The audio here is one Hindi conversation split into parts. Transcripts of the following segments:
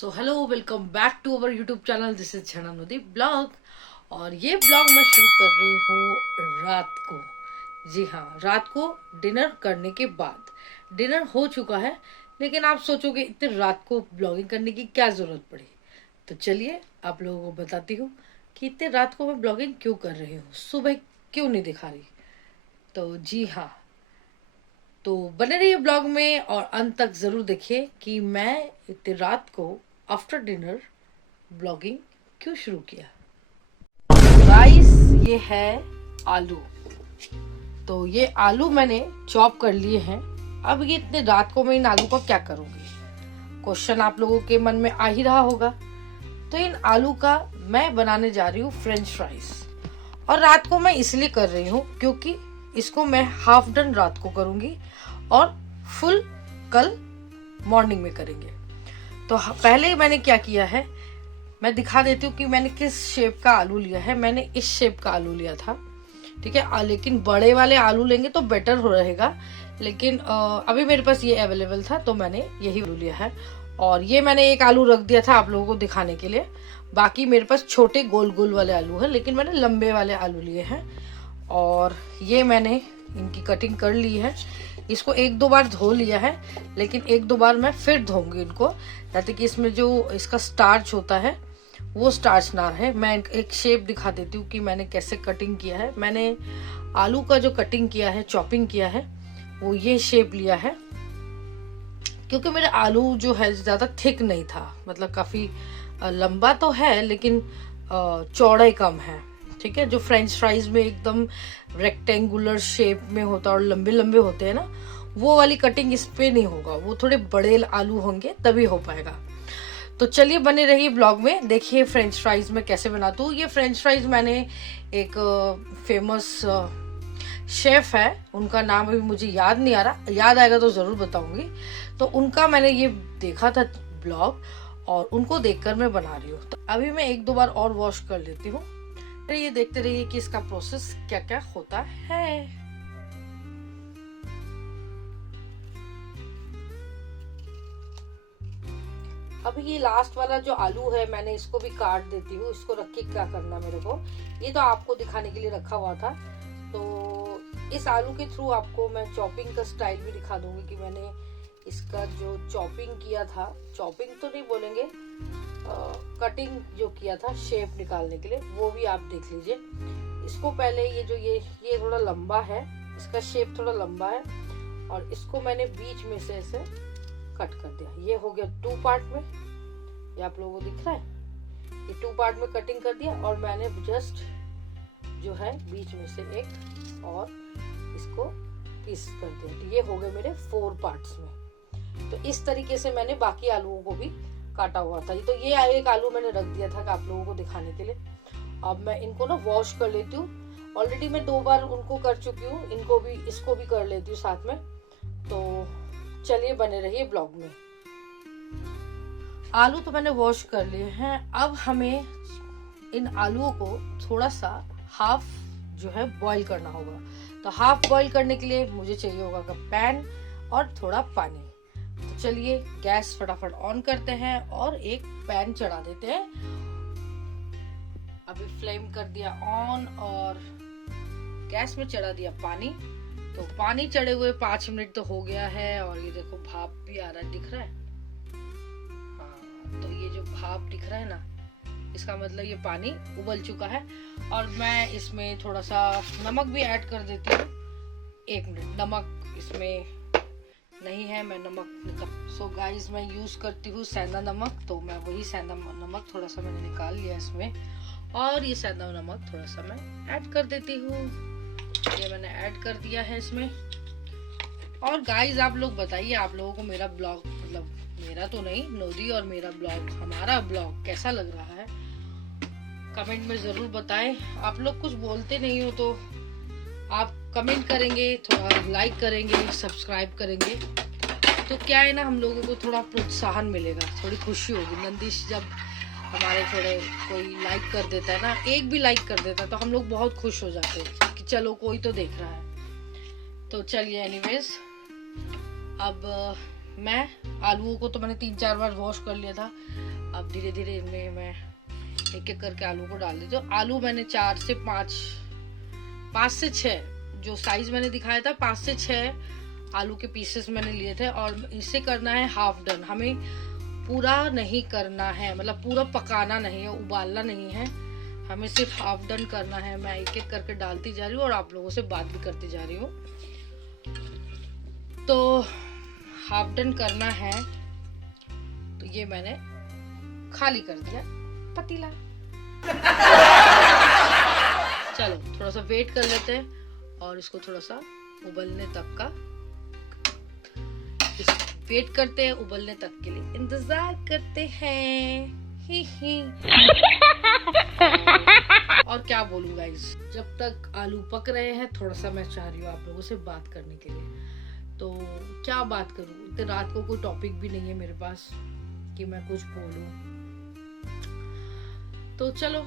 So hello, welcome back to our YouTube channel. This is Jhana Nadi blog. और ये ब्लॉग मैं शुरू कर रही हूँ रात को। जी हाँ, रात को डिनर करने के बाद। डिनर हो चुका है, लेकिन आप सोचोगे इतने रात को ब्लॉगिंग करने की क्या जरूरत पड़ी। तो चलिए आप लोगों को बताती हूँ कि इतने रात को मैं ब्लॉगिंग क्यों कर रही हूँ, सुबह क्यों नहीं दिखा रही। तो जी हाँ, तो बने रहिए ब्लॉग में और अंत तक जरूर देखिए कि मैं इतनी रात को आफ्टर डिनर ब्लॉगिंग क्यों शुरू किया। गाइस, ये है आलू। तो ये आलू मैंने चॉप कर लिए हैं। अब ये इतने रात को मैं इन आलू का क्या करूंगी, क्वेश्चन आप लोगों के मन में आ ही रहा होगा। तो इन आलू का मैं बनाने जा रही हूँ फ्रेंच फ्राइज। और रात को मैं इसलिए कर रही हूँ क्योंकि इसको मैं हाफ डन रात को करूंगी और फुल कल मॉर्निंग में करेंगे। तो पहले मैंने क्या किया है, मैं दिखा देती हूँ कि मैंने किस शेप का आलू लिया है। मैंने इस शेप का आलू लिया था, ठीक है। लेकिन बड़े वाले आलू लेंगे तो बेटर हो रहेगा, लेकिन अभी मेरे पास ये अवेलेबल था तो मैंने यही आलू लिया है। और ये मैंने एक आलू रख दिया था आप लोगों को दिखाने के लिए। बाकी मेरे पास छोटे गोल गोल वाले आलू है, लेकिन मैंने लंबे वाले आलू लिए हैं। और ये मैंने इनकी कटिंग कर ली है। इसको एक दो बार धो लिया है, लेकिन एक दो बार मैं फिर धोऊंगी इनको, ताकि कि इसमें जो इसका स्टार्च होता है वो स्टार्च ना रहे। मैं एक शेप दिखा देती हूँ कि मैंने कैसे कटिंग किया है। मैंने आलू का जो कटिंग किया है, चॉपिंग किया है, वो ये शेप लिया है। क्योंकि मेरे आलू जो है ज्यादा थिक नहीं था, मतलब काफी लंबा तो है लेकिन चौड़ाई कम है, ठीक है। जो फ्रेंच फ्राइज में एकदम रेक्टेंगुलर शेप में होता है और लंबे लंबे होते हैं ना, वो वाली कटिंग इस पे नहीं होगा। वो थोड़े बड़े आलू होंगे तभी हो पाएगा। तो चलिए बने रहिए ब्लॉग में, देखिए फ्रेंच फ्राइज मैं कैसे बनाती हूँ। ये फ्रेंच फ्राइज मैंने एक फेमस शेफ है, उनका नाम अभी मुझे याद नहीं आ रहा, याद आएगा तो जरूर बताऊंगी। तो उनका मैंने ये देखा था ब्लॉग और उनको देखकर मैं बना रही हूँ। तो अभी मैं एक दो बार और वॉश कर लेती हूँ, फिर ये देखते रहिए कि इसका प्रोसेस क्या क्या होता है। अभी ये लास्ट वाला जो आलू है, मैंने इसको भी काट देती हूँ। इसको रख के क्या करना मेरे को, ये तो आपको दिखाने के लिए रखा हुआ था। तो इस आलू के थ्रू आपको मैं चॉपिंग का स्टाइल भी दिखा दूंगी कि मैंने इसका जो चॉपिंग किया था, चॉपिंग तो नहीं बोलेंगे, कटिंग जो किया था शेप निकालने के लिए, वो भी आप देख लीजिए। इसको पहले ये थोड़ा लंबा है, इसका शेप थोड़ा लंबा है, और इसको मैंने बीच में से ऐसे कट कर दिया। ये हो गया 2 पार्ट में, ये आप लोगों को दिख रहा है। ये 2 पार्ट में कटिंग कर दिया और मैंने जस्ट जो है बीच में से एक और इसको पीस कर दिया। तो ये हो गए मेरे 4 पार्ट्स में। तो इस तरीके से मैंने बाकी आलूओं को भी काटा हुआ था। तो ये एक आलू मैंने रख दिया था आप लोगों को दिखाने के लिए। अब मैं इनको ना वॉश कर लेती हूँ। ऑलरेडी मैं 2 बार उनको कर चुकी हूँ, इसको भी कर लेती हूँ साथ में। तो चलिए बने रहिए ब्लॉग में। आलू तो मैंने वॉश कर लिए हैं। अब हमें इन आलूओं को थोड़ा सा हाफ जो है बॉईल करना होगा। तो हाफ बॉईल करने के लिए मुझे चाहिए होगा पैन और थोड़ा पानी। तो चलिए गैस फटाफट ऑन करते हैं और एक पैन चढ़ा देते हैं। अभी फ्लेम कर दिया ऑन और गैस में चढ़ा दिया पानी। तो पानी चढ़े हुए 5 मिनट तो हो गया है और ये देखो भाप भी आ रहा है, दिख रहा है। हाँ, तो ये जो भाप दिख रहा है ना, इसका मतलब ये पानी उबल चुका है। और मैं इसमें थोड़ा सा नमक भी ऐड कर देती हूँ। 1 मिनट, नमक इसमें नहीं है, मैं नमक निकाल। सो गाइस, मैं यूज करती हूँ सेंधा नमक, तो मैं वही सेंधा नमक थोड़ा सा मैंने निकाल लिया इसमें, और ये सेंधा नमक थोड़ा सा मैं ऐड कर देती हूँ। ये मैंने ऐड कर दिया है इसमें। और गाइस, आप लोग बताइए, आप लोगों को मेरा ब्लॉग, मतलब मेरा तो नहीं, नोदी और मेरा ब्लॉग, हमारा ब्लॉग कैसा लग रहा है, कमेंट में जरूर बताएं। आप लोग कुछ बोलते नहीं हो तो आप कमेंट करेंगे, थोड़ा लाइक करेंगे, सब्सक्राइब करेंगे, तो क्या है ना, हम लोगों को थोड़ा प्रोत्साहन मिलेगा, थोड़ी खुशी होगी। नंदिश जब हमारे थोड़े कोई लाइक कर देता है ना, एक भी लाइक कर देता है, तो हम लोग बहुत खुश हो जाते हैं कि चलो कोई तो देख रहा है। तो चलिए एनीवेज, अब मैं आलूओं को तो मैंने 3-4 बार वॉश कर लिया था। अब धीरे धीरे इनमें मैं एक एक करके आलू को डाल देती हूँ। आलू मैंने 5 से 6 जो साइज मैंने दिखाया था 5 से 6 आलू के पीसेस मैंने लिए थे। और इसे करना है हाफ डन, हमें पूरा नहीं करना है, मतलब पूरा पकाना नहीं है, उबालना नहीं है, हमें सिर्फ हाफ डन करना है। मैं एक एक करके डालती जा रही हूँ और आप लोगों से बात भी करती जा रही हूँ। तो हाफ डन करना है, तो ये मैंने खाली कर दिया पतीला। चलो थोड़ा सा वेट कर लेते हैं और इसको थोड़ा सा उबलने तक का वेट करते हैं, उबलने तक के लिए इंतजार करते हैं। ही ही। और क्या बोलूं गाइस, जब तक आलू पक रहे हैं थोड़ा सा मैं चाह रही हूँ आप लोगों से बात करने के लिए। तो क्या बात करूं, इतने रात को कोई टॉपिक भी नहीं है मेरे पास कि मैं कुछ बोलूं। तो चलो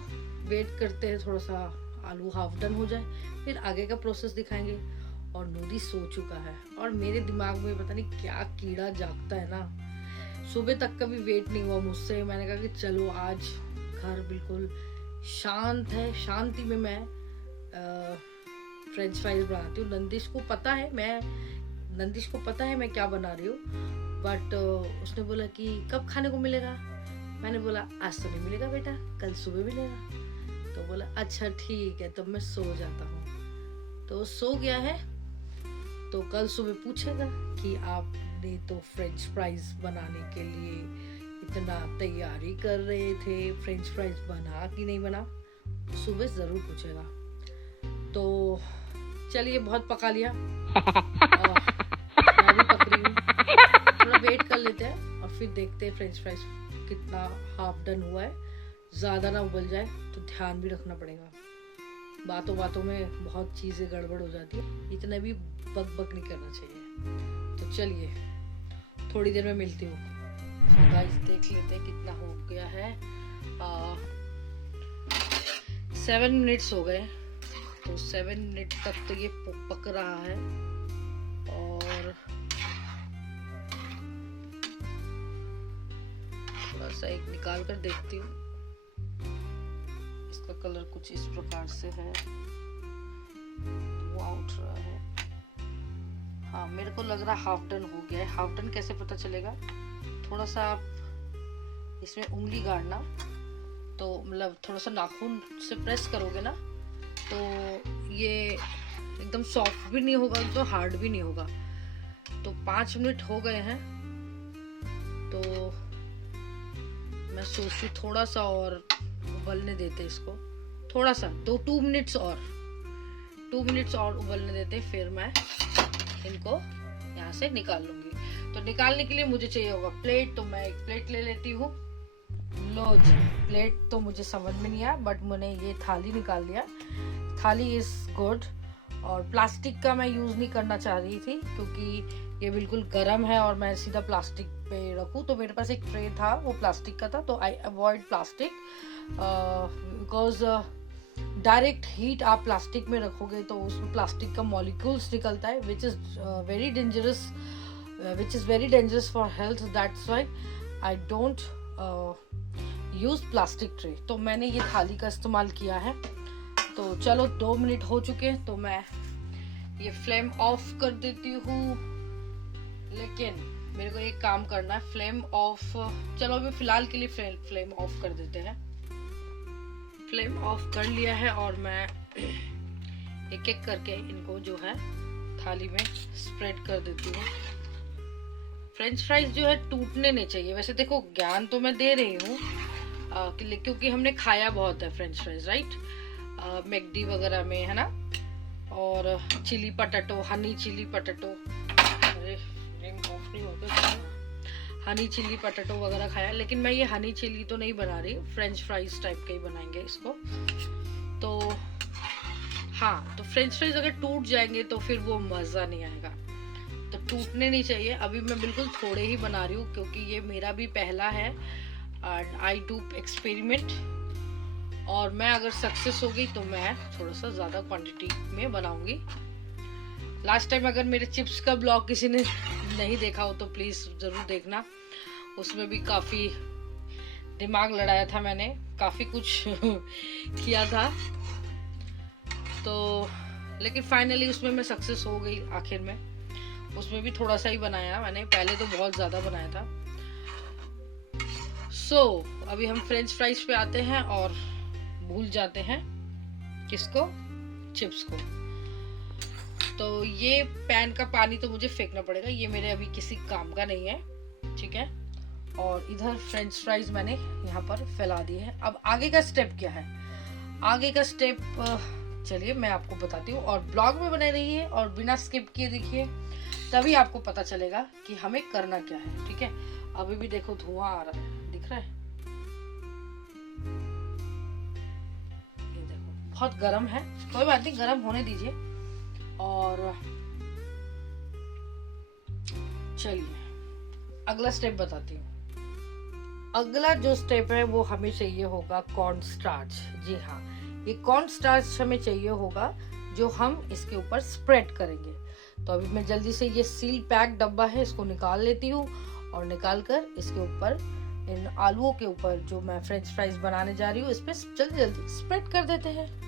वेट करते हैं, थोड़ा सा आलू हाफ डन हो जाए, फिर आगे का प्रोसेस दिखाएंगे। और नूरी सो चुका है और मेरे दिमाग में पता नहीं क्या कीड़ा जागता है ना, सुबह तक का भी वेट नहीं हुआ मुझसे। मैंने कहा कि चलो आज घर बिल्कुल शांत है, शांति में मैं फ्रेंच फ्राइज बनाती हूँ। नंदिश को पता है मैं क्या बना रही हूँ, बट उसने बोला कि कब खाने को मिलेगा। मैंने बोला आज तो नहीं मिलेगा बेटा, कल सुबह मिलेगा। तो बोला अच्छा ठीक है, तब मैं सो जाता हूँ। तो सो गया है, तो कल सुबह पूछेगा कि आपने तो फ्रेंच फ्राइज बनाने के लिए इतना तैयारी कर रहे थे, फ्रेंच फ्राइज बना कि नहीं बना, सुबह जरूर पूछेगा। तो चलिए बहुत पका लिया, मैं भी पक रही हूँ, थोड़ा वेट कर लेते हैं और फिर देखते हैं फ्रेंच फ्राइज कितना हाफ डन हुआ है। ज्यादा ना उबल जाए तो ध्यान भी रखना पड़ेगा, बातों बातों में बहुत चीजें गड़बड़ हो जाती है, इतना भी बक नहीं करना चाहिए। तो चलिए थोड़ी देर में मिलती हूँ। गाइस देख लेते हैं कितना हो गया है। 7 मिनट्स हो गए, तो 7 मिनट तक तो ये पक रहा है। और थोड़ा सा एक निकाल कर देखती हूँ, इसका कलर कुछ इस प्रकार से है, वो उठ रहा है। हाँ मेरे को लग रहा हाफ डन हो गया है। हाफ डन कैसे पता चलेगा, थोड़ा सा आप इसमें उंगली गाड़ना, तो मतलब थोड़ा सा नाखून से प्रेस करोगे ना, तो ये एकदम सॉफ्ट भी नहीं होगा तो हार्ड भी नहीं होगा। तो 5 मिनट हो गए हैं, तो मैं सोचती थोड़ा सा और उबलने देते इसको, थोड़ा सा 2 मिनट्स और 2 मिनट्स और उबलने देते, फिर मैं इनको यहाँ से निकाल लूंगी। तो निकालने के लिए मुझे चाहिए होगा प्लेट, तो मैं एक प्लेट ले लेती हूँ। लो जी, प्लेट तो मुझे समझ में नहीं आया, बट मैंने ये थाली निकाल लिया। थाली इज गुड, और प्लास्टिक का मैं यूज नहीं करना चाह रही थी क्योंकि ये बिल्कुल गर्म है और मैं सीधा प्लास्टिक पे रखूँ। तो मेरे पास एक ट्रे था, वो प्लास्टिक का था, तो I avoid plastic because direct heat आप प्लास्टिक में रखोगे तो उसमें प्लास्टिक का मॉलिक्यूल्स निकलता है, which is very dangerous for health. That's why I don't use plastic tray. तो मैंने ये थाली का इस्तेमाल किया है। तो चलो 2 मिनट हो चुके हैं, तो मैं ये फ्लेम ऑफ कर देती हूँ। लेकिन मेरे को एक काम करना है, फ्लेम ऑफ, चलो अभी फिलहाल के लिए फ्लेम ऑफ कर देते हैं। फ्लेम ऑफ कर लिया है और मैं एक एक करके इनको जो है थाली में स्प्रेड कर देती हूँ। फ्रेंच फ्राइज जो है टूटने नहीं चाहिए। वैसे देखो ज्ञान तो मैं दे रही हूँ क्योंकि हमने खाया बहुत है फ्रेंच फ्राइज, राइट, मैकडी वगैरह में, है ना, और chilli potato, honey chilli potato, अरे ऑफ नहीं होता, हनी चिली पटेटो वगैरह खाया। लेकिन मैं ये हनी चिली तो नहीं बना रही, फ्रेंच फ्राइज टाइप का ही बनाएंगे इसको। तो हाँ, तो फ्रेंच फ्राइज अगर टूट जाएंगे तो फिर वो मजा नहीं आएगा, तो टूटने नहीं चाहिए। अभी मैं बिल्कुल थोड़े ही बना रही हूँ क्योंकि ये मेरा भी पहला है एंड आई डू एक्सपेरिमेंट, और मैं अगर सक्सेस हो गई तो मैं थोड़ा सा ज्यादा क्वांटिटी में बनाऊंगी। लास्ट टाइम अगर मेरे चिप्स का ब्लॉग किसी ने नहीं देखा हो तो प्लीज जरूर देखना, उसमें भी काफी दिमाग लड़ाया था मैंने, काफी कुछ किया था तो, लेकिन फाइनली उसमें मैं सक्सेस हो गई आखिर में। उसमें भी थोड़ा सा ही बनाया मैंने, पहले तो बहुत ज्यादा बनाया था। अभी हम फ्रेंच फ्राइज पे आते हैं और भूल जाते हैं किसको, चिप्स को। तो ये पैन का पानी तो मुझे फेंकना पड़ेगा, ये मेरे अभी किसी काम का नहीं है, ठीक है। और इधर फ्रेंच फ्राइज मैंने यहाँ पर फैला दिए हैं। अब आगे का स्टेप क्या है, आगे का स्टेप चलिए मैं आपको बताती हूँ, और ब्लॉग में बने रहिए और बिना स्किप किए देखिए, तभी आपको पता चलेगा कि हमें करना क्या है, ठीक है। अभी भी देखो धुआं आ रहा है, दिख रहा है, ये देखो बहुत गर्म है, कोई बात नहीं, गर्म होने दीजिए। और चलिए अगला स्टेप बताती हूँ। अगला जो स्टेप है वो हमें चाहिए होगा कॉर्न स्टार्च। जी हाँ, ये कॉर्न स्टार्च हमें चाहिए होगा जो हम इसके ऊपर स्प्रेड करेंगे। तो अभी मैं जल्दी से ये सील पैक डब्बा है इसको निकाल लेती हूँ, और निकाल कर इसके ऊपर, इन आलूओं के ऊपर जो मैं फ्रेंच फ्राइज बनाने जा रही हूँ, इस पे जल्दी जल्दी स्प्रेड कर देते हैं।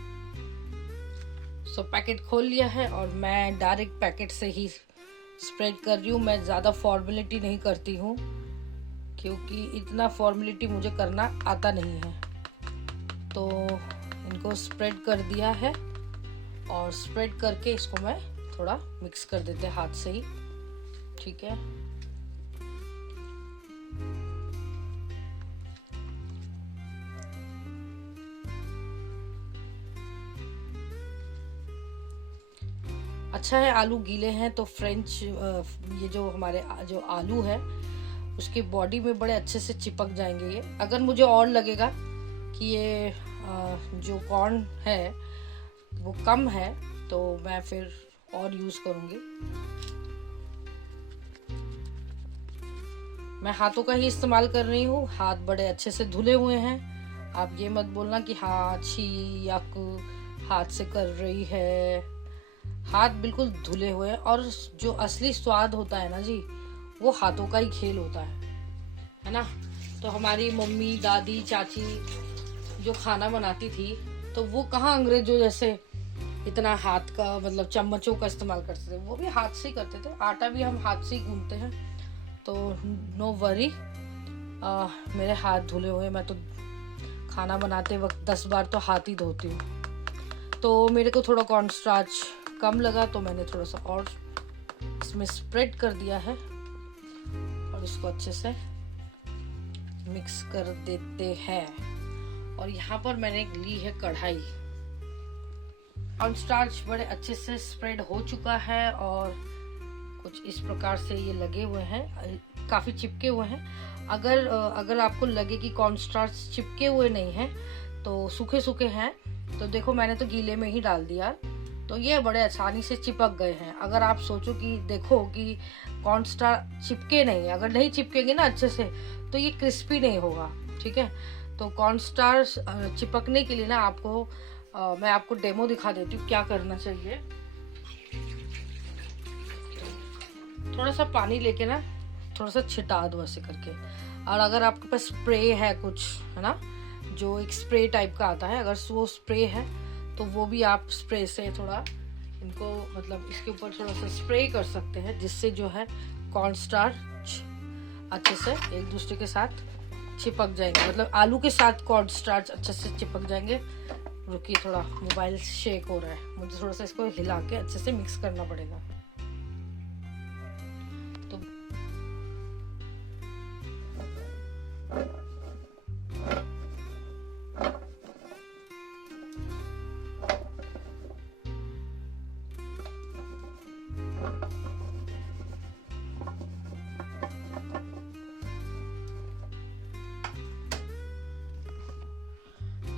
पैकेट खोल लिया है और मैं डायरेक्ट पैकेट से ही स्प्रेड कर रही हूँ। मैं ज्यादा फॉर्मेलिटी नहीं करती हूँ क्योंकि इतना फॉर्मेलिटी मुझे करना आता नहीं है। तो इनको स्प्रेड कर दिया है, और स्प्रेड करके इसको मैं थोड़ा मिक्स कर देते हैं हाथ से ही, ठीक है। अच्छा है आलू गीले हैं तो फ्रेंच ये जो हमारे जो आलू है उसके बॉडी में बड़े अच्छे से चिपक जाएंगे ये। अगर मुझे और लगेगा कि ये जो कॉर्न है वो कम है तो मैं फिर और यूज करूंगी। मैं हाथों का ही इस्तेमाल कर रही हूँ, हाथ बड़े अच्छे से धुले हुए हैं। आप ये मत बोलना कि हाँ छी यक हाथ से कर रही है, हाथ बिल्कुल धुले हुए हैं। और जो असली स्वाद होता है ना जी, वो हाथों का ही खेल होता है ना। तो हमारी मम्मी दादी चाची जो खाना बनाती थी तो वो कहाँ अंग्रेजों जैसे इतना हाथ का मतलब चम्मचों का इस्तेमाल करते थे, वो भी हाथ से ही करते थे। आटा भी हम हाथ से ही गूंथते हैं, तो नो वरी, मेरे हाथ धुले हुए। मैं तो खाना बनाते वक्त 10 बार तो हाथ ही धोती हूँ। तो मेरे को थोड़ा कॉर्न स्टार्च कम लगा तो मैंने थोड़ा सा और इसमें स्प्रेड कर दिया है, और इसको अच्छे से मिक्स कर देते हैं। और यहाँ पर मैंने ली है कढ़ाई। कॉर्न स्टार्च बड़े अच्छे से स्प्रेड हो चुका है और कुछ इस प्रकार से ये लगे हुए हैं, काफी चिपके हुए हैं। अगर आपको लगे कि कॉर्न स्टार्च चिपके हुए नहीं है तो सूखे सूखे हैं, तो देखो मैंने तो गीले में ही डाल दिया, तो ये बड़े आसानी से चिपक गए हैं। अगर आप सोचो कि देखो कि कॉर्न स्टार्च चिपके नहीं, अगर नहीं चिपकेंगे ना अच्छे से तो ये क्रिस्पी नहीं होगा, ठीक है। तो कॉर्न स्टार्च चिपकने के लिए ना आपको मैं आपको डेमो दिखा देती हूँ क्या करना चाहिए। थोड़ा सा पानी लेके ना थोड़ा सा छिटा दो ऐसे करके, और अगर आपके पास स्प्रे है कुछ, है ना, जो एक स्प्रे टाइप का आता है, अगर वो स्प्रे है तो वो भी आप स्प्रे से थोड़ा इनको मतलब इसके ऊपर थोड़ा सा स्प्रे कर सकते हैं, जिससे जो है कॉर्न स्टार्च अच्छे से एक दूसरे के साथ चिपक जाएंगे, मतलब आलू के साथ कॉर्न स्टार्च अच्छे से चिपक जाएंगे। रुकिए, थोड़ा मोबाइल शेक हो रहा है, मुझे थोड़ा सा इसको हिला के अच्छे से मिक्स करना पड़ेगा। तो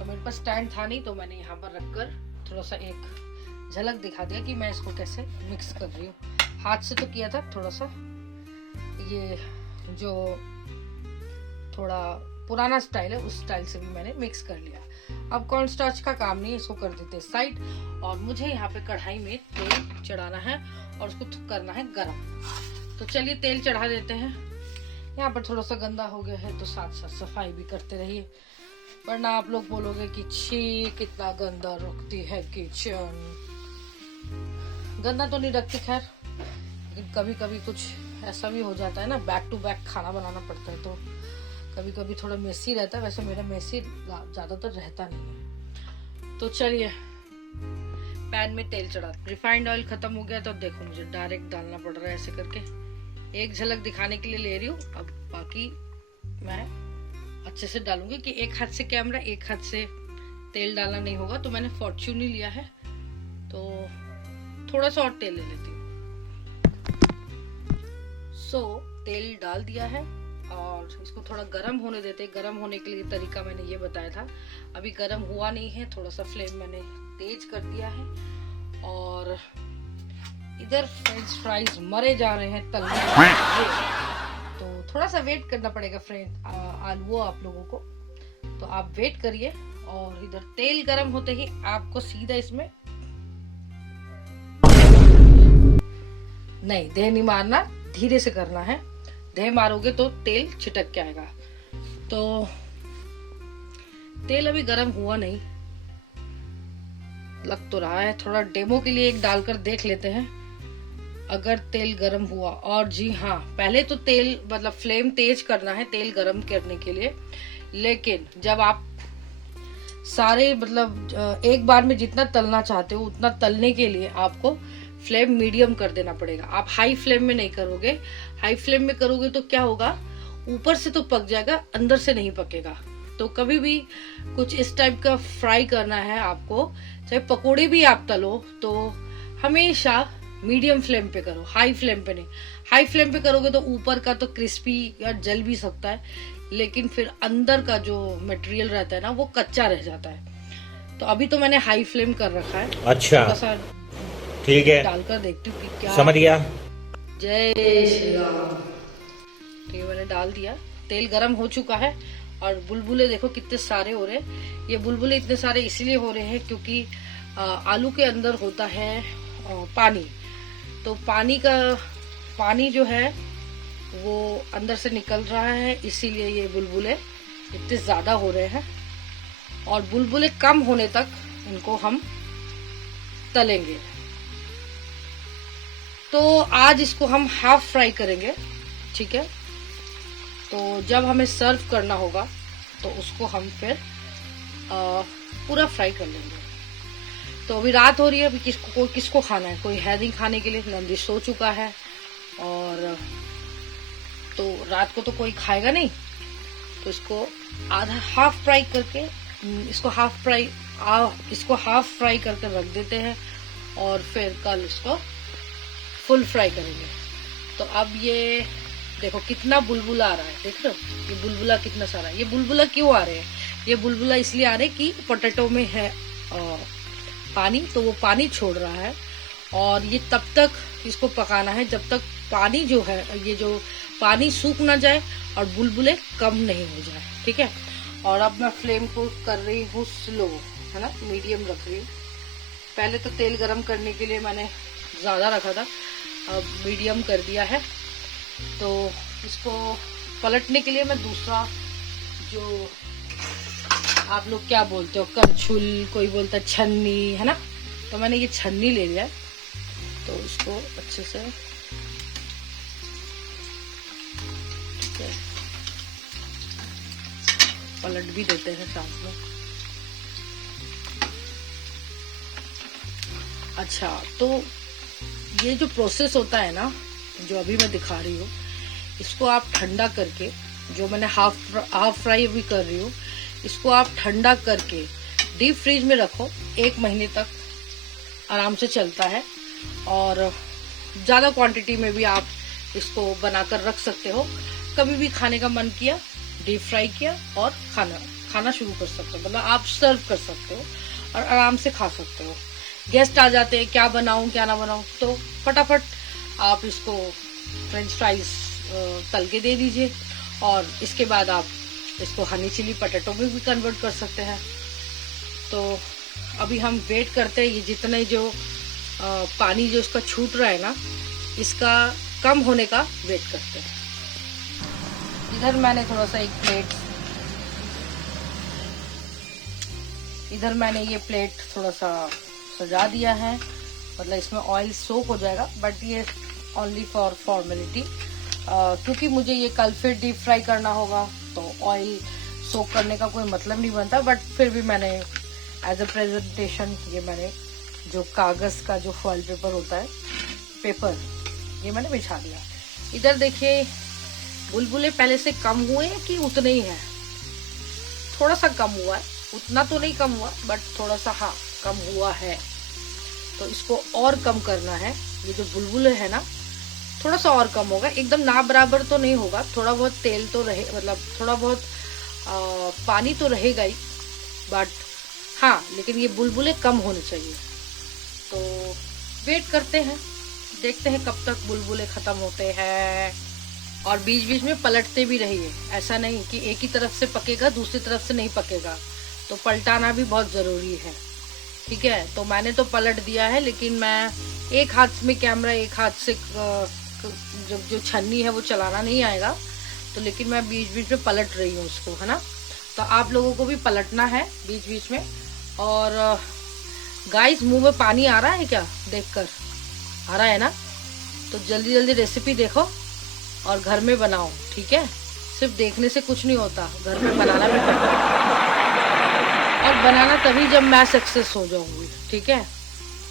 मेरे पास स्टैंड था नहीं तो मैंने यहाँ पर रखकर थोड़ा सा एक झलक दिखा दिया कि मैं इसको कैसे मिक्स कर रही हूँ। हाथ से तो किया था थोड़ा सा, ये जो थोड़ा पुराना स्टाइल है उस स्टाइल से भी मैंने मिक्स कर लिया। अब कॉर्न स्टार्च का काम नहीं है, इसको कर देते साइड। और मुझे यहाँ पे कढ़ाई में तेल चढ़ाना है और उसको करना है गरम। तो चलिए तेल चढ़ा देते हैं। यहाँ पर थोड़ा सा गंदा हो गया है तो साथ साथ सफाई भी करते रहिए, वरना आप लोग बोलोगे कि छी कितना गंदा रखती है किचन। गंदा तो नहीं रखती खैर, लेकिन कभी कभी कुछ ऐसा भी हो जाता है ना, बैक टू बैक खाना बनाना पड़ता है तो कभी कभी थोड़ा मेसी रहता है। वैसे मेरा मेसी ज्यादातर रहता नहीं है। तो चलिए पैन में तेल चढ़ा, रिफाइंड ऑयल खत्म हो गया तो देखो मुझे डायरेक्ट डालना पड़ रहा है ऐसे करके। एक झलक दिखाने के लिए ले रही हूँ, अब बाकी मैं अच्छे से डालूंगी कि एक हाथ से कैमरा एक हाथ से तेल डालना नहीं होगा। तो मैंने फॉर्च्यून ही लिया है तो थोड़ा सा और तेल ले लेती हूँ। तेल डाल दिया है और इसको थोड़ा गर्म होने देते हैं। गर्म होने के लिए तरीका मैंने ये बताया था, अभी गर्म हुआ नहीं है, थोड़ा सा फ्लेम मैंने तेज कर दिया है। और इधर फ्रेंच फ्राइज मरे जा रहे हैं तलने में, तो थोड़ा सा वेट करना पड़ेगा फ्रेंड आलू आप लोगों को, तो आप वेट करिए। और इधर तेल गर्म होते ही आपको सीधा इसमें नहीं देह नहीं मारना, धीरे से करना है। देह मारोगे तो तेल छिटक के आएगा। तो तेल अभी गर्म हुआ नहीं, लग तो रहा है। थोड़ा डेमो के लिए एक डालकर देख लेते हैं अगर तेल गर्म हुआ। और जी हाँ, पहले तो तेल मतलब फ्लेम तेज करना है तेल गर्म करने के लिए, लेकिन जब आप सारे मतलब एक बार में जितना तलना चाहते हो उतना तलने के लिए आपको फ्लेम मीडियम कर देना पड़ेगा। आप हाई फ्लेम में नहीं करोगे, हाई फ्लेम में करोगे तो क्या होगा, ऊपर से तो पक जाएगा, अंदर से नहीं पकेगा। तो कभी भी कुछ इस टाइप का फ्राई करना है आपको, चाहे पकोड़े भी आप तलो तो हमेशा मीडियम फ्लेम पे करो, हाई फ्लेम पे नहीं। हाई फ्लेम पे करोगे तो ऊपर का तो क्रिस्पी या जल भी सकता है, लेकिन फिर अंदर का जो मटेरियल रहता है ना वो कच्चा रह जाता है। तो अभी तो मैंने हाई फ्लेम कर रखा है। अच्छा ठीक है, डालकर देखती हूँ कि क्या समझ गया। जय श्री राम। तो ये मैंने डाल दिया, तेल गरम हो चुका है और बुलबुले देखो कितने सारे हो रहे हैं। ये बुलबुले इतने सारे इसलिए हो रहे हैं क्योंकि आलू के अंदर होता है पानी, तो पानी जो है वो अंदर से निकल रहा है, इसीलिए ये बुलबुले इतने ज्यादा हो रहे हैं। और बुलबुले कम होने तक इनको हम तलेंगे। तो आज इसको हम हाफ फ्राई करेंगे, ठीक है। तो जब हमें सर्व करना होगा तो उसको हम फिर पूरा फ्राई कर लेंगे। तो अभी रात हो रही है, अभी किसको खाना है, कोई है नहीं खाने के लिए, नंदी सो चुका है और तो रात को तो कोई खाएगा नहीं। तो इसको आधा हाफ फ्राई करके इसको हाफ फ्राई करके रख देते हैं और फिर कल इसको फुल फ्राई करेंगे। तो अब ये देखो कितना बुलबुला आ रहा है, देख रहे हो ये बुलबुला कितना सारा। ये बुलबुला क्यों आ रहे हैं, ये बुलबुला इसलिए आ रहे हैं कि पोटैटो में है पानी, तो वो पानी छोड़ रहा है। और ये तब तक इसको पकाना है जब तक पानी जो है, ये जो पानी सूख ना जाए और बुलबुले कम नहीं हो जाए, ठीक है। और अब मैं फ्लेम को कर रही हूँ स्लो, है ना, मीडियम रख रही हूँ। पहले तो तेल गरम करने के लिए मैंने ज्यादा रखा था, अब मीडियम कर दिया है। तो इसको पलटने के लिए मैं दूसरा जो आप लोग क्या बोलते हो, करछुल, कोई बोलता है छन्नी, है ना, तो मैंने ये छन्नी ले लिया है। तो इसको अच्छे से पलट भी देते हैं साथ में। अच्छा, तो ये जो प्रोसेस होता है ना, जो अभी मैं दिखा रही हूँ, इसको आप ठंडा करके, जो मैंने हाफ फ्राई अभी कर रही हूँ, इसको आप ठंडा करके डीप फ्रीज में रखो, 1 महीने तक आराम से चलता है। और ज्यादा क्वांटिटी में भी आप इसको बनाकर रख सकते हो। कभी भी खाने का मन किया, डीप फ्राई किया और खाना शुरू कर सकते हो, मतलब आप सर्व कर सकते हो और आराम से खा सकते हो। गेस्ट आ जाते हैं, क्या बनाऊं क्या ना बनाऊं, तो फटाफट आप इसको फ्रेंच फ्राइज तल के दे दीजिए और इसके बाद आप इसको हनी चिली पटेटो में भी कन्वर्ट कर सकते हैं। तो अभी हम वेट करते हैं, ये जितने जो पानी जो इसका छूट रहा है ना, इसका कम होने का वेट करते हैं। इधर मैंने थोड़ा सा इधर मैंने ये प्लेट थोड़ा सा सजा दिया है, मतलब इसमें ऑयल सोक हो जाएगा, बट ये ओनली फॉर फॉर्मेलिटी, क्योंकि मुझे ये कल फिर डीप फ्राई करना होगा, तो ऑयल सोक करने का कोई मतलब नहीं बनता। बट फिर भी मैंने एज अ प्रेजेंटेशन ये मैंने जो कागज का जो फॉइल पेपर होता है, पेपर, ये मैंने बिछा दिया। इधर देखिए बुलबुले पहले से कम हुए कि उतने ही हैं? थोड़ा सा कम हुआ है, उतना तो नहीं कम हुआ, बट थोड़ा सा हाँ कम हुआ है। तो इसको और कम करना है। ये जो बुलबुले है ना, थोड़ा सा और कम होगा, एकदम ना बराबर तो नहीं होगा, थोड़ा बहुत तेल तो रहे, मतलब थोड़ा बहुत पानी तो रहेगा ही, बट हाँ, लेकिन ये बुलबुले कम होने चाहिए। तो वेट करते हैं, देखते हैं कब तक बुलबुले खत्म होते हैं। और बीच बीच में पलटते भी रहिए, ऐसा नहीं कि एक ही तरफ से पकेगा दूसरी तरफ से नहीं पकेगा, तो पलटाना भी बहुत ज़रूरी है, ठीक है। तो मैंने तो पलट दिया है, लेकिन मैं एक हाथ में कैमरा, एक हाथ से जब जो छन्नी है वो चलाना नहीं आएगा, तो लेकिन मैं बीच बीच में पलट रही हूँ उसको, है ना। तो आप लोगों को भी पलटना है बीच बीच में। और गाइस, मुंह में पानी आ रहा है क्या देखकर? आ रहा है ना? तो जल्दी जल्दी रेसिपी देखो और घर में बनाओ, ठीक है। सिर्फ देखने से कुछ नहीं होता, घर में बनाना भी पड़ता है। और बनाना तभी जब मैं सक्सेस हो जाऊंगी, ठीक है।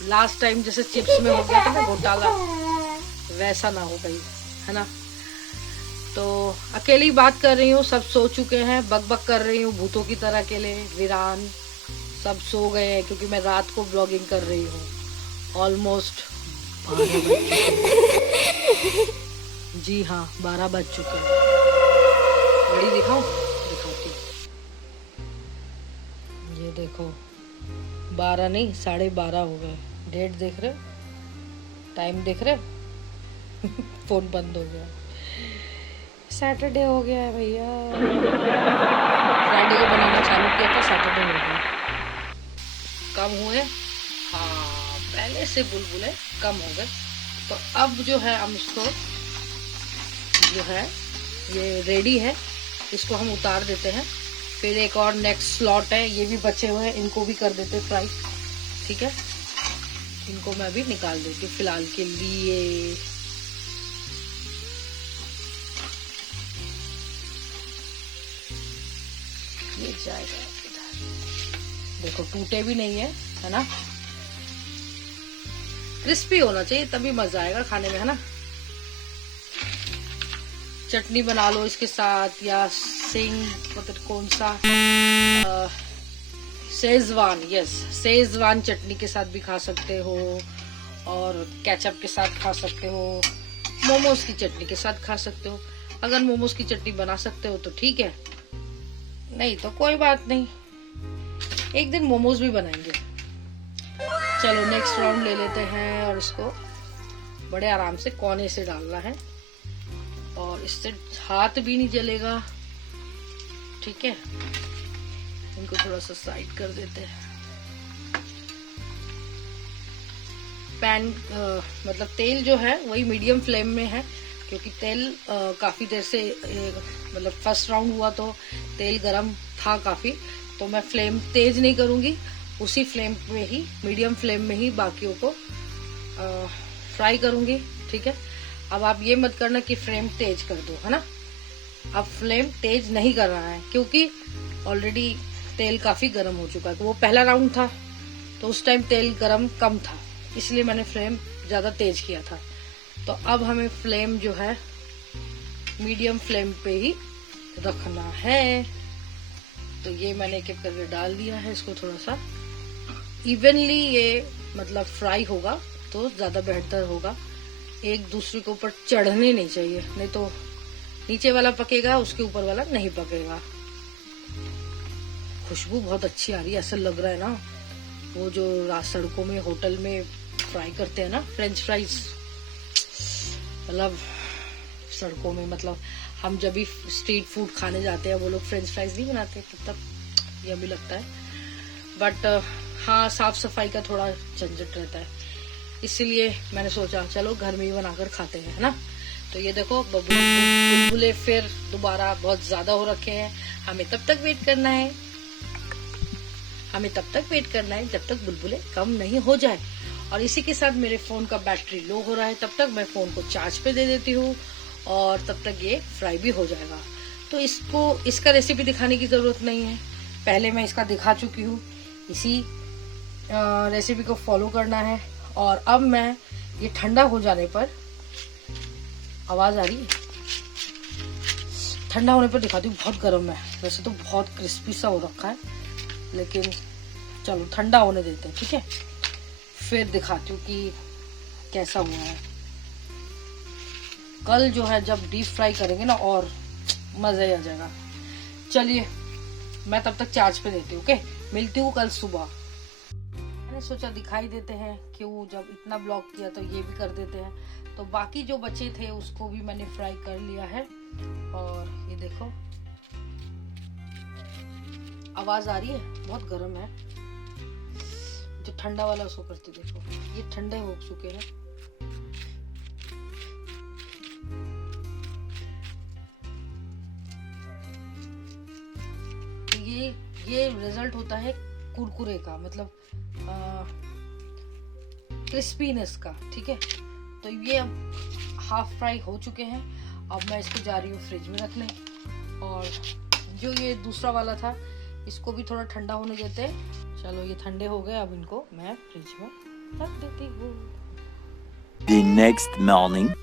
लास्ट टाइम जैसे चिप्स में हो गया था ना घोटाला, वैसा ना हो गई, है ना। तो अकेली बात कर रही हूँ, सब सो चुके हैं, बकबक कर रही हूँ भूतों की तरह, अकेले वीरान सब सो गए हैं, क्योंकि मैं रात को ब्लॉगिंग कर रही हूँ। ऑलमोस्ट 12 बज चुके हैं। जी हाँ, 12 बज चुके हैं। घड़ी दिखाओ, दिखाती। ये देखो, 12 नहीं 12:30 हो गए। डेट देख रहे हो, टाइम देख रहे हो? फोन बंद हो गया। सैटरडे हो गया है भैया। फ्राइडे को बनाना चालू किया था, सैटरडे हो गया। कम हुए, हाँ, पहले से बुलबुले कम हो गए। तो अब जो है हम इसको जो है ये रेडी है, इसको हम उतार देते हैं। फिर एक और नेक्स्ट स्लॉट है, ये भी बचे हुए हैं, इनको भी कर देते फ्राई, ठीक है। इनको मैं भी निकाल देती हूँ फिलहाल के लिए। ये जाएगा इधर, देखो टूटे भी नहीं है ना। क्रिस्पी होना चाहिए तभी मजा आएगा खाने में, है ना। चटनी बना लो इसके साथ, या सिंग मतलब कौन सा, शेजवान, यस, शेजवान चटनी के साथ भी खा सकते हो, और केचप के साथ खा सकते हो, मोमोज की चटनी के साथ खा सकते हो। अगर मोमोज की चटनी बना सकते हो तो ठीक है, नहीं तो कोई बात नहीं, एक दिन मोमोज भी बनाएंगे। चलो नेक्स्ट राउंड ले लेते हैं, और इसको बड़े आराम से कोने से डालना है, और इससे हाथ भी नहीं जलेगा, ठीक है। इनको थोड़ा सा साइड कर देते हैं। पैन मतलब तेल जो है वही मीडियम फ्लेम में है, क्योंकि तेल काफी देर से मतलब फर्स्ट राउंड हुआ तो तेल गरम था काफी, तो मैं फ्लेम तेज नहीं करूंगी, उसी फ्लेम में ही, मीडियम फ्लेम में ही बाकियों को फ्राई करूंगी, ठीक है। अब आप ये मत करना कि फ्लेम तेज कर दो, है ना। अब फ्लेम तेज नहीं कर रहा है, क्योंकि ऑलरेडी तेल काफी गर्म हो चुका है। तो वो पहला राउंड था, तो उस टाइम तेल गर्म कम था, इसलिए मैंने फ्लेम ज्यादा तेज किया था। तो अब हमें फ्लेम जो है मीडियम फ्लेम पे ही रखना है। तो ये मैंने एक एक करके डाल दिया है, इसको थोड़ा सा इवनली ये मतलब फ्राई होगा तो ज्यादा बेहतर होगा। एक दूसरे के ऊपर चढ़ने नहीं चाहिए, नहीं तो नीचे वाला पकेगा, उसके ऊपर वाला नहीं पकेगा। खुशबू बहुत अच्छी आ रही है, ऐसा लग रहा है ना वो जो सड़कों में होटल में फ्राई करते हैं ना, फ्रेंच फ्राइज, मतलब सड़कों में, मतलब हम जब भी स्ट्रीट फूड खाने जाते हैं वो लोग फ्रेंच फ्राइज नहीं बनाते, तब यम्मी लगता है। बट हाँ, साफ सफाई का थोड़ा झंझट रहता है, इसीलिए मैंने सोचा चलो घर में ही बनाकर खाते हैं, है ना। तो ये देखो बुलबुले फिर दोबारा बहुत ज्यादा हो रखे हैं। हमें तब तक वेट करना है जब तक बुलबुले कम नहीं हो जाए। और इसी के साथ मेरे फोन का बैटरी लो हो रहा है, तब तक मैं फोन को चार्ज पे दे देती हूँ और तब तक ये फ्राई भी हो जाएगा। तो इसका रेसिपी दिखाने की जरूरत नहीं है, पहले मैं इसका दिखा चुकी हूँ। इसी रेसिपी को फॉलो करना है। और अब मैं ये ठंडा हो जाने पर, आवाज आ रही है, ठंडा होने पर दिखाती हूँ। बहुत गर्म है, वैसे तो बहुत क्रिस्पी सा हो रखा है, लेकिन चलो ठंडा होने देते हैं, ठीक है। फिर दिखाती हूँ कि कैसा हुआ है। कल जो है जब डीप फ्राई करेंगे ना, और मजा ही आ जाएगा। चलिए मैं तब तक चार्ज पे देती हूँ, ओके। मिलती हूँ कल सुबह। मैंने सोचा दिखाई देते हैं, क्यों जब इतना ब्लॉग किया तो ये भी कर देते हैं। तो बाकी जो बचे थे उसको भी मैंने फ्राई कर लिया है। और ये देखो, आवाज आ रही है, बहुत गर्म है। जो ठंडा वाला उसको करती, देखो ये ठंडे हो चुके हैं। ये रिजल्ट होता है कुरकुरे का, मतलब क्रिस्पीनेस का, ठीक है। तो ये अब हाफ फ्राई हो चुके हैं। अब मैं इसको जा रही हूँ फ्रिज में रखने। और जो ये दूसरा वाला था, इसको भी थोड़ा ठंडा होने देते हैं। चलो ये ठंडे हो गए, अब इनको मैं फ्रिज में रख देती हूँ। The next morning.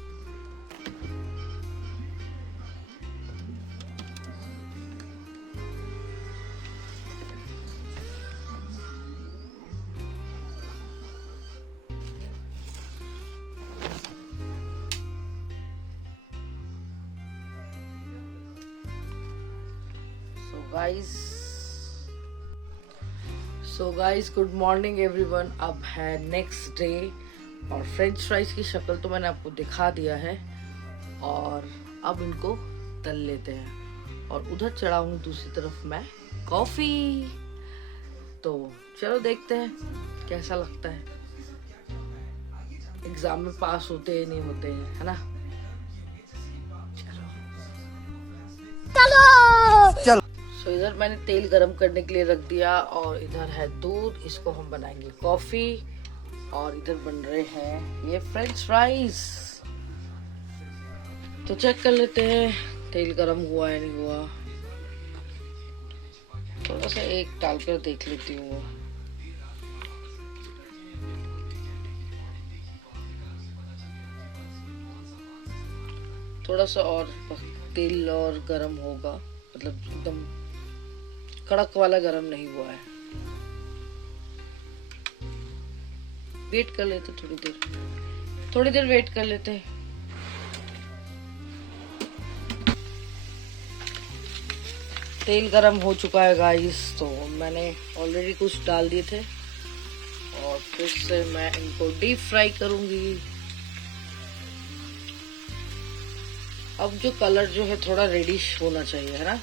So guys good morning everyone. अब है नेक्स्ट डे और फ्रेंच फ्राइज की शक्ल तो मैंने आपको दिखा दिया है। और अब इनको तल लेते हैं। और उधर चढ़ाऊंगी दूसरी तरफ मैं कॉफी। तो चलो देखते हैं कैसा लगता है। एग्जाम में पास होते हैं नहीं होते हैं, है ना। चलो। तो इधर मैंने तेल गरम करने के लिए रख दिया और इधर है दूध, इसको हम बनाएंगे कॉफी। और इधर बन रहे हैं ये फ्रेंच फ्राइज। तो चेक कर लेते हैं तेल गरम हुआ है नहीं हुआ। थोड़ा सा एक डालकर देख लेती हूँ। थोड़ा सा और तेल और गरम होगा, मतलब एकदम कड़क वाला गरम नहीं हुआ है। वेट कर लेते थोड़ी देर वेट कर लेते हैं। तेल गरम हो चुका है गाइस। तो मैंने ऑलरेडी कुछ डाल दिए थे और फिर से मैं इनको डीप फ्राई करूंगी। अब जो कलर जो है थोड़ा रेडिश होना चाहिए, है ना।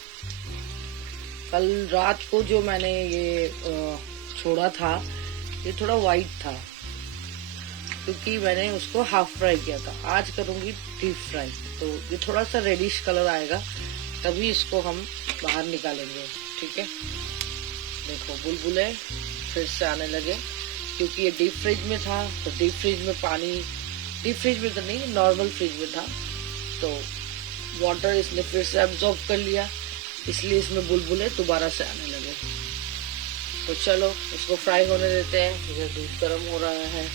कल रात को जो मैंने ये छोड़ा था, ये थोड़ा वाइट था क्योंकि मैंने उसको हाफ फ्राई किया था। आज करूंगी डीप फ्राई, तो ये थोड़ा सा रेडिश कलर आएगा, तभी इसको हम बाहर निकालेंगे, ठीक है। देखो बुलबुले फिर से आने लगे क्योंकि ये डीप फ्रिज में था। तो डीप फ्रिज में पानी, डीप फ्रिज में तो नहीं, नॉर्मल फ्रिज में था, तो वाटर इसने फिर से एब्जॉर्ब कर लिया, इसलिए इसमें बुलबुले दोबारा से आने लगे। तो चलो इसको फ्राई होने देते हैं। इधर दूध गर्म हो रहा है।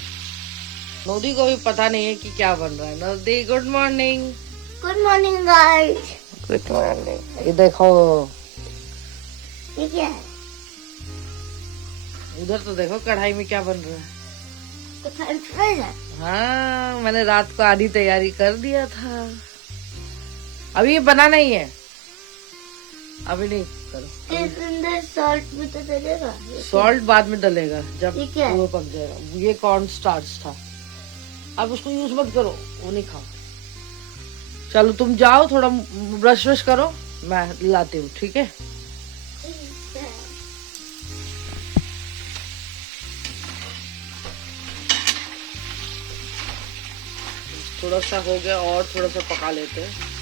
नोदी को भी पता नहीं है कि क्या बन रहा है। नोदी good morning. Good morning guys. Good morning. ये देखो, ये क्या है? उधर तो देखो कढ़ाई में क्या बन रहा है। तो फ्रेंच फ्राइज है। हाँ, मैंने रात को आधी तैयारी कर दिया था। अभी ये बना नहीं है, अभी नहीं करो। इसके अंदर सॉल्ट भी तो डलेगा। सॉल्ट बाद में डलेगा जब ये क्या है? वो पक जाएगा। ये कॉर्न स्टार्च था, अब उसको यूज मत करो, वो नहीं खाओ। चलो तुम जाओ, थोड़ा ब्रश व्रश करो, मैं लाती हूँ, ठीक है। थोड़ा सा हो गया और थोड़ा सा पका लेते हैं।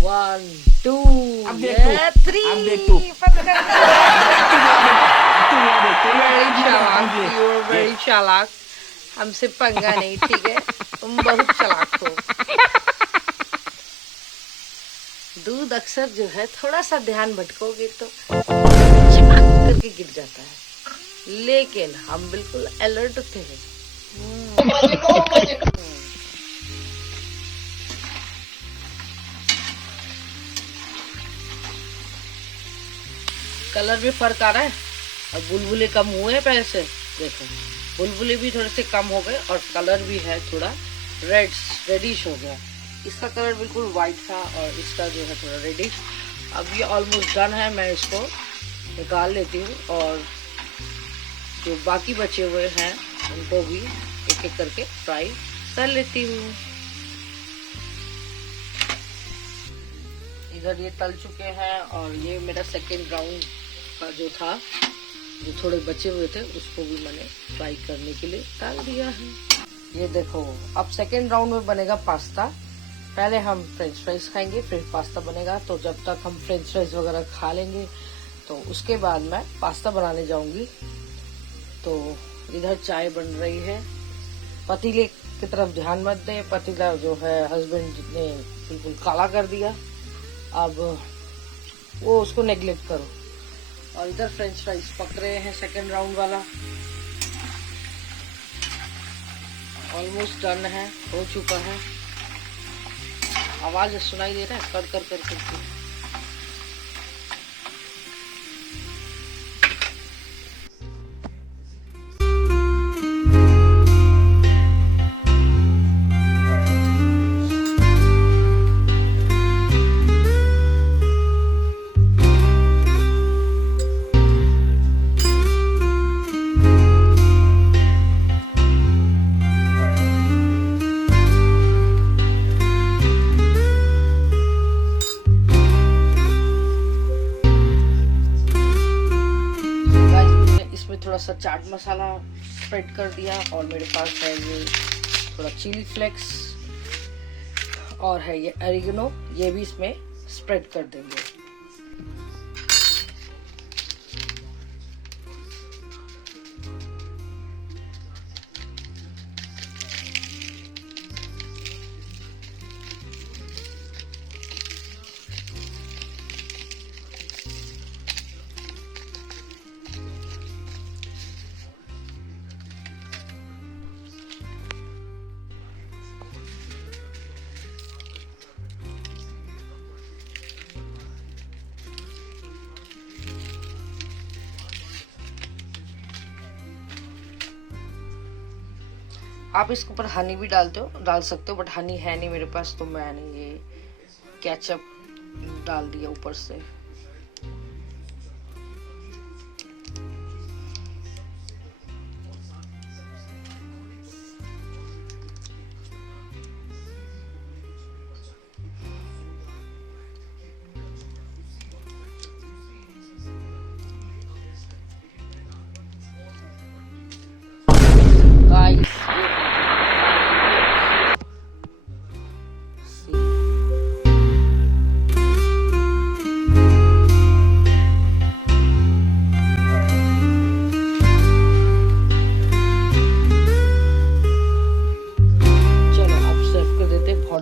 One, two, yeah, three. Very चालाक, you are very चालाक। हमसे पंगा नहीं, ठीक है, तुम बहुत चालाक हो। दूध अक्सर जो है थोड़ा सा ध्यान भटकोगे तो चिपक करके गिर जाता है, लेकिन हम बिल्कुल अलर्ट थे। कलर भी फर्क आ रहा है और बुलबुले कम हुए हैं पहले से। देखो बुलबुले भी थोड़े से कम हो गए और कलर भी है थोड़ा रेडिश हो गया। इसका कलर बिल्कुल वाइट था और इसका जो है थोड़ा रेडिश। अब ये ऑलमोस्ट डन है, मैं इसको निकाल लेती हूँ और जो बाकी बचे हुए हैं उनको भी एक एक करके फ्राई कर लेती हूँ। इधर ये तल चुके हैं और ये मेरा सेकेंड राउंड का जो था, जो थोड़े बचे हुए थे, उसको भी मैंने फ्राई करने के लिए डाल दिया है। ये देखो अब सेकेंड राउंड में बनेगा पास्ता। पहले हम फ्रेंच फ्राइज खाएंगे, फिर पास्ता बनेगा। तो जब तक हम फ्रेंच फ्राइज वगैरह खा लेंगे तो उसके बाद मैं पास्ता बनाने जाऊंगी। तो इधर चाय बन रही है। पतीले की तरफ ध्यान मत दे, पतीला जो है हस्बैंड ने बिल्कुल काला कर दिया, अब वो उसको नेग्लेक्ट करो। और इधर फ्रेंच फ्राइज पक रहे हैं, सेकेंड राउंड वाला ऑलमोस्ट डन है, हो चुका है। आवाज सुनाई दे रहा है कर कर कर कर। थोड़ा सा चाट मसाला स्प्रेड कर दिया और मेरे पास है ये थोड़ा चिली फ्लेक्स और है ये ऑरिगेनो, ये भी इसमें स्प्रेड कर देंगे। आप इसके ऊपर हनी भी डाल सकते हो, बट हनी है नहीं मेरे पास तो मैंने ये केचप डाल दिया ऊपर से। गाइस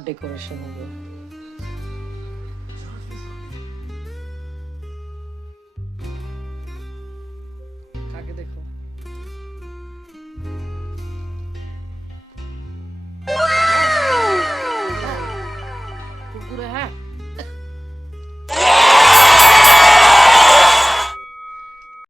डेकोरेशन हो गया।